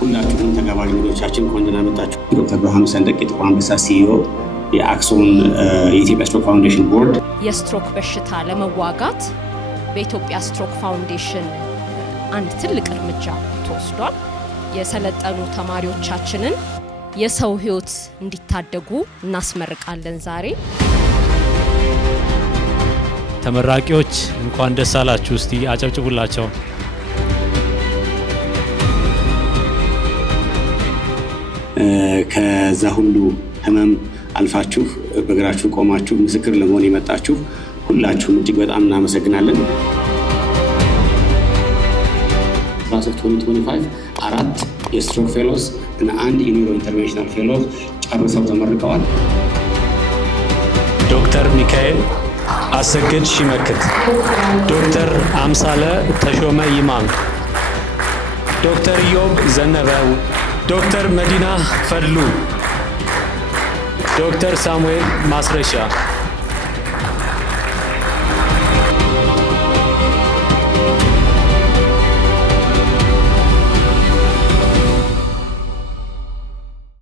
ሁላችሁም ተጋባዥ እንግዶቻችን እንኳን ደህና መጣችሁ። ዶክተር ብርሃኑ ሰንደቅ የጥቁር አንበሳ ሲኢኦ፣ የአክሶን የኢትዮጵያ ስትሮክ ፋውንዴሽን ቦርድ። የስትሮክ በሽታ ለመዋጋት በኢትዮጵያ ስትሮክ ፋውንዴሽን አንድ ትልቅ እርምጃ ተወስዷል። የሰለጠኑ ተማሪዎቻችንን የሰው ሕይወት እንዲታደጉ እናስመርቃለን። ዛሬ ተመራቂዎች እንኳን ደስ አላችሁ። እስቲ አጨብጭቡላቸው። ከዛ ሁሉ ህመም አልፋችሁ በእግራችሁ ቆማችሁ ምስክር ለመሆን የመጣችሁ ሁላችሁም እጅግ በጣም እናመሰግናለን። 2025 4 የስትሮክ ፌሎስ እና 1 የኒውሮ ኢንተርቬንሽናል ፌሎ ጨርሰው ተመርቀዋል። ዶክተር ሚካኤል አሰግድ ሺመክት፣ ዶክተር አምሳለ ተሾመ ይማም፣ ዶክተር ኢዮብ ዘነበው፣ ዶክተር መዲና ፈድሉ፣ ዶክተር ሳሙኤል ማስረሻ